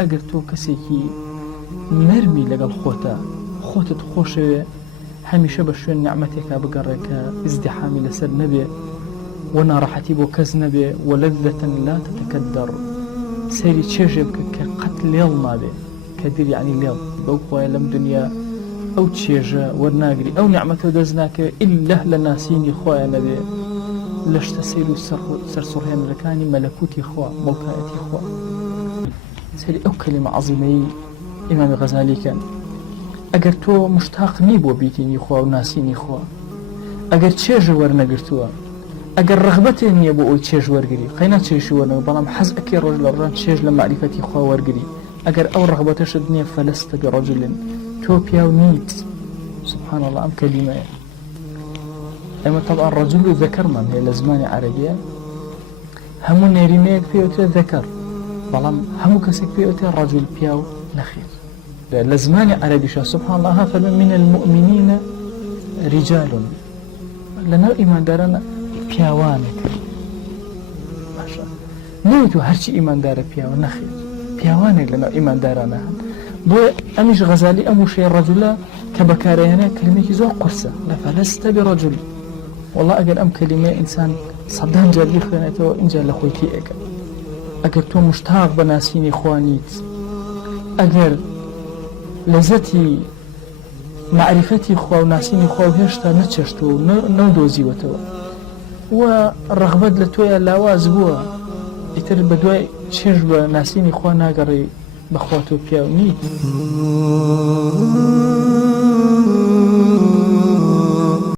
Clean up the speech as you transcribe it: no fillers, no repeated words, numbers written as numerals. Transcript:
ئەگەر تۆ کەسێکی نەرمی لەگەڵ خۆتت خۆشەوێ هەمیشە بە شوێن نیعمەتێکا بگەڕێکە ئیزدیحامی لەسەر نەبێ و ناڕەحەتی بۆ کەس نەبێ و لەذەتەن لا تتەکەدەڕ سەیری چێژێ بکە کە قەت لێڵ نابێ کە دیر یعنی لێڵ بەو خۆیە لەم دنیا ئەو چێژە وەرناگری ئەو نیعمەتە دەست ناکەوێ ئیلا لە ناسینی خۆیە نەبێ لە شتە سەیر و سەرسوڕهێنەرەکانی مەلەکوتی خوا مەڵکایەتی خوا سەری ئەو کەلیمە عەزیمەی ئیمامی غەزالیکەن ئەگەر تۆ مشتاق نی بۆ بیتینی خوا و ناسینی خوا ئەگەر چێژە وەرنەگرتووە ئەگەر ڕغبەتێ نییە بۆ ئەوی چێژ وەرگری خەینا چێژی وەرنەوە بەڵام حەز ئەکەی ڕۆژ لە ڕۆژان چێژ لە معریفەتی خوا وەرگری ئەگەر ئەو ڕغبەتەشت نییە فەلەستە بڕەجولن تۆ پیاو نیت سبحان الله ئەم کەلیمەیە ئەمە طبعا ڕەجول و ذەکەرمان هەیە لە زمانی عەرەبیە هەموو نێرینەیەک پێوترێ ذەکەر بەڵام هەموو کەسێک پێوترێ ڕەجول پیاو نەخێر لە زمانی عەرەبیشە سبحان الله فەرمێ من المؤمنین رجال لەناو ئیماندارانە پیاوانێک باشە نەوتو هەرچی ئیماندارە پیاوە نەخێر پیاوانێک لەناو ئیماندارانە هەن بۆ ئەمیش غەزالی ئەم وشەیە ڕەجولە کە بەکارهێنێ کلمێکی زۆر قورسە لە فەلەستە بڕەجول والله ئەگەر ئەم کەلیمەیە ئینسان سەدان جار بخوێنێتەوە اینجا لە خۆی تێئەکە ئەگەر تۆ مشتاق بە ناسینی خوا نیت ئەگەر لەزەتی معریفەتی خوا و ناسینی خوا و هێشتا نەچەشتووە و نەودۆزیوەتەوە و ڕغبەت لە تۆیە لاواز بووە ئیتر بە دوای چێژ بە ناسینی خوا ناگەڕی بەخوا تۆ پیاو نیت